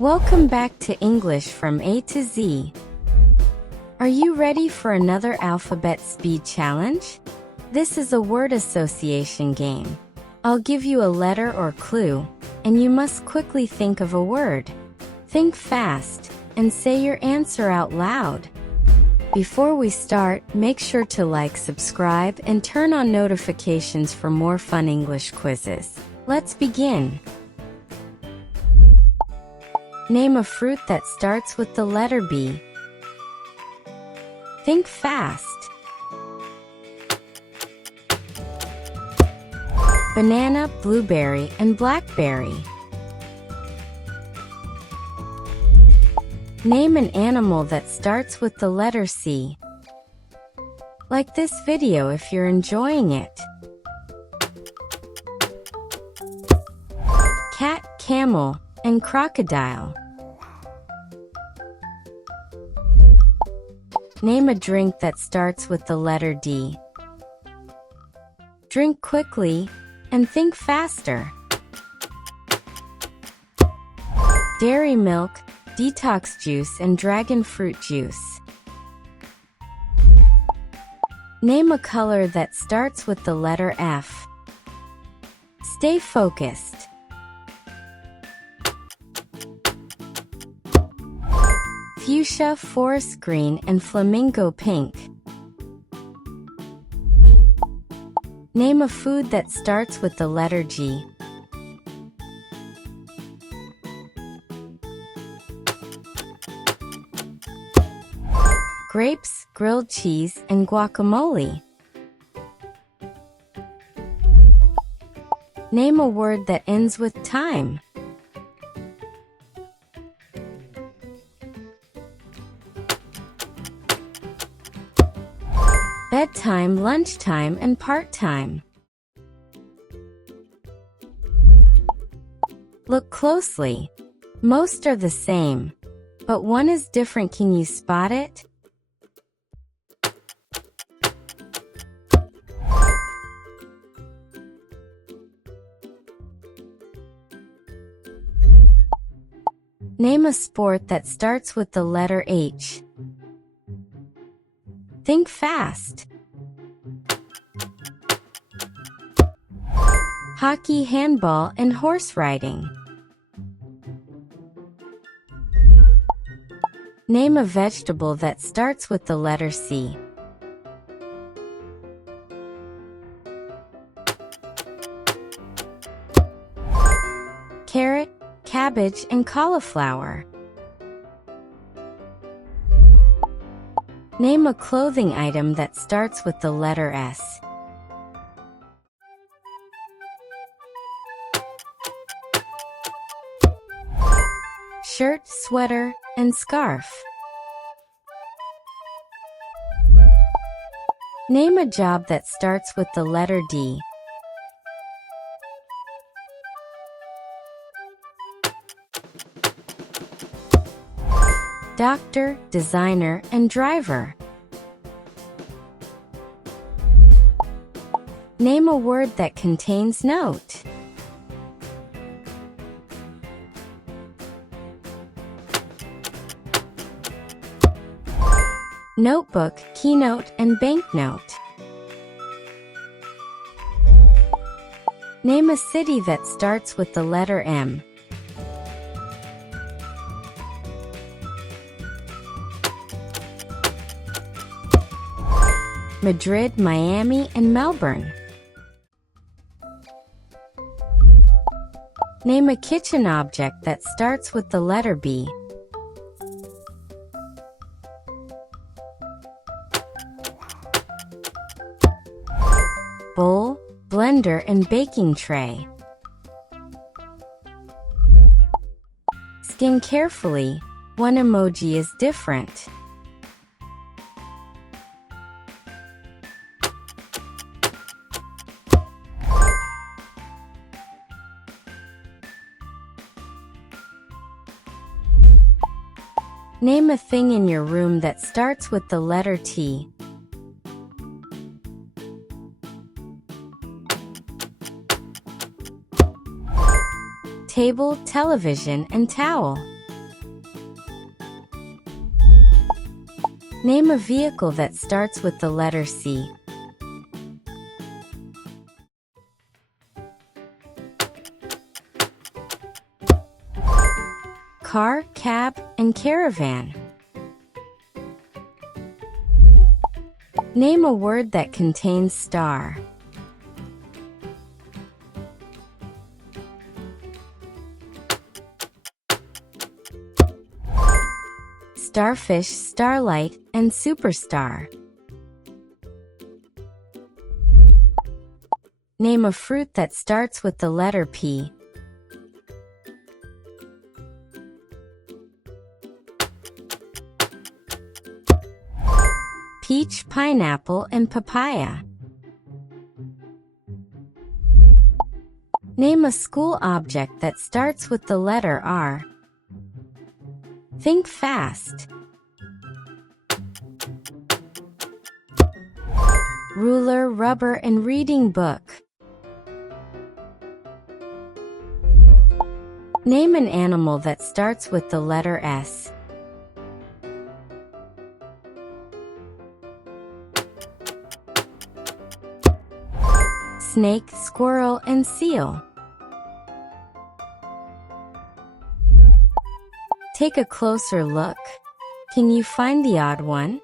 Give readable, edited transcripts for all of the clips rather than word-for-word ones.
Welcome back to English from A to Z. Are you ready for another alphabet speed challenge? This is a word association game. I'll give you a letter or clue, and you must quickly think of a word. Think fast, and say your answer out loud. Before we start, make sure to like, subscribe, and turn on notifications for more fun English quizzes. Let's begin. Name a fruit that starts with the letter B. Think fast. Banana, blueberry, and blackberry. Name an animal that starts with the letter C. Like this video if you're enjoying it. Cat, camel, and crocodile. Name a drink that starts with the letter D. Drink quickly and think faster. Dairy milk, detox juice, and dragon fruit juice. Name a color that starts with the letter F. Stay focused. Fuchsia, forest green, and flamingo pink. Name a food that starts with the letter G. Grapes, grilled cheese, and guacamole. Name a word that ends with time. Bedtime, lunchtime, and part-time. Look closely. Most are the same, but one is different. Can you spot it? Name a sport that starts with the letter H. Think fast. Hockey, handball, and horse riding. Name a vegetable that starts with the letter C. Carrot, cabbage, and cauliflower. Name a clothing item that starts with the letter S. Shirt, sweater, and scarf. Name a job that starts with the letter D. Doctor, designer, and driver. Name a word that contains note. Notebook, keynote, and banknote. Name a city that starts with the letter M. Madrid, Miami, and Melbourne. Name a kitchen object that starts with the letter B. Bowl, blender, and baking tray. Scan carefully. One emoji is different. Name a thing in your room that starts with the letter T. Table, television, and towel. Name a vehicle that starts with the letter C. Car, cab, and caravan. Name a word that contains star. Starfish, starlight, and superstar. Name a fruit that starts with the letter P. Peach, pineapple, and papaya. Name a school object that starts with the letter R. Think fast. Ruler, rubber, and reading book. Name an animal that starts with the letter S. Snake, squirrel, and seal. Take a closer look. Can you find the odd one?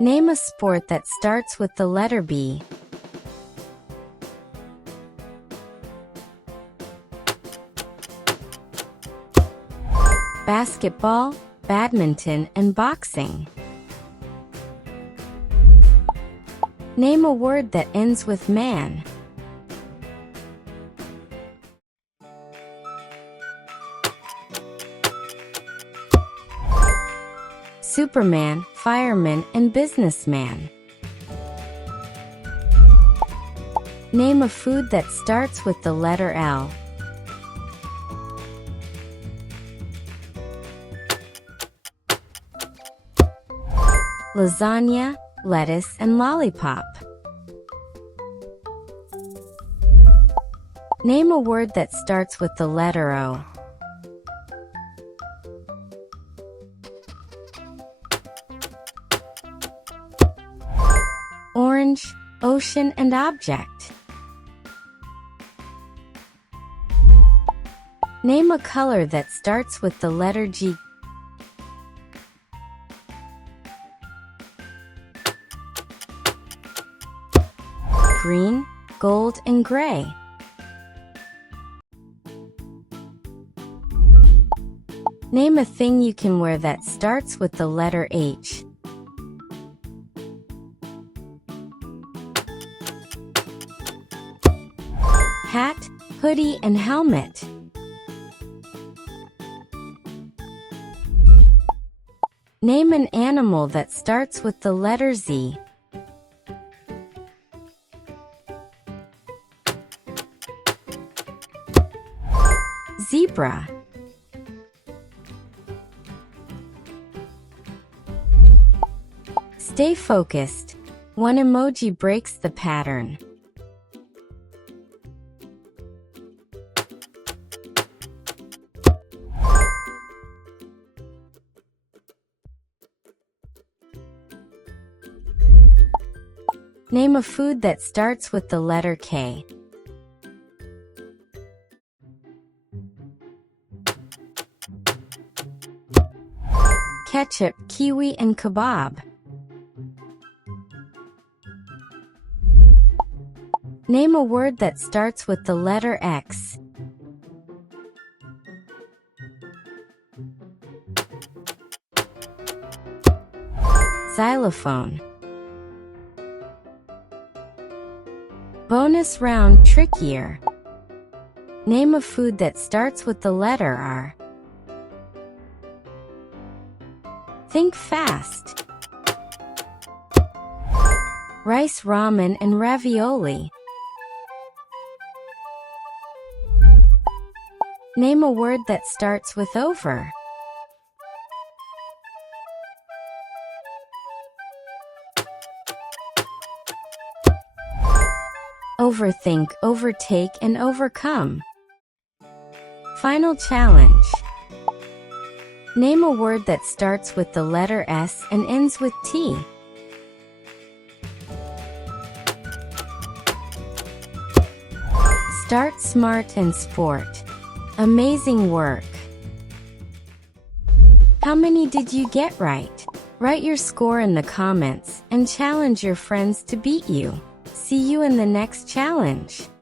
Name a sport that starts with the letter B. Basketball, badminton, and boxing. Name a word that ends with man. Superman, fireman, and businessman. Name a food that starts with the letter L. Lasagna, lettuce, and lollipop. Name a word that starts with the letter O. Orange, ocean, and object. Name a color that starts with the letter G. Green, gold, and gray. Name a thing you can wear that starts with the letter H. Hat, hoodie, and helmet. Name an animal that starts with the letter Z. Zebra. Stay focused. One emoji breaks the pattern. Name a food that starts with the letter K. Ketchup, kiwi, and kebab. Name a word that starts with the letter X. Xylophone. Bonus round, trickier. Name a food that starts with the letter R. Think fast. Rice, ramen, and ravioli. Name a word that starts with over. overthink, overtake, and overcome. Final challenge. Name a word that starts with the letter S and ends with T. Start smart and sport. Amazing work. How many did you get right? Write your score in the comments and challenge your friends to beat you. See you in the next challenge.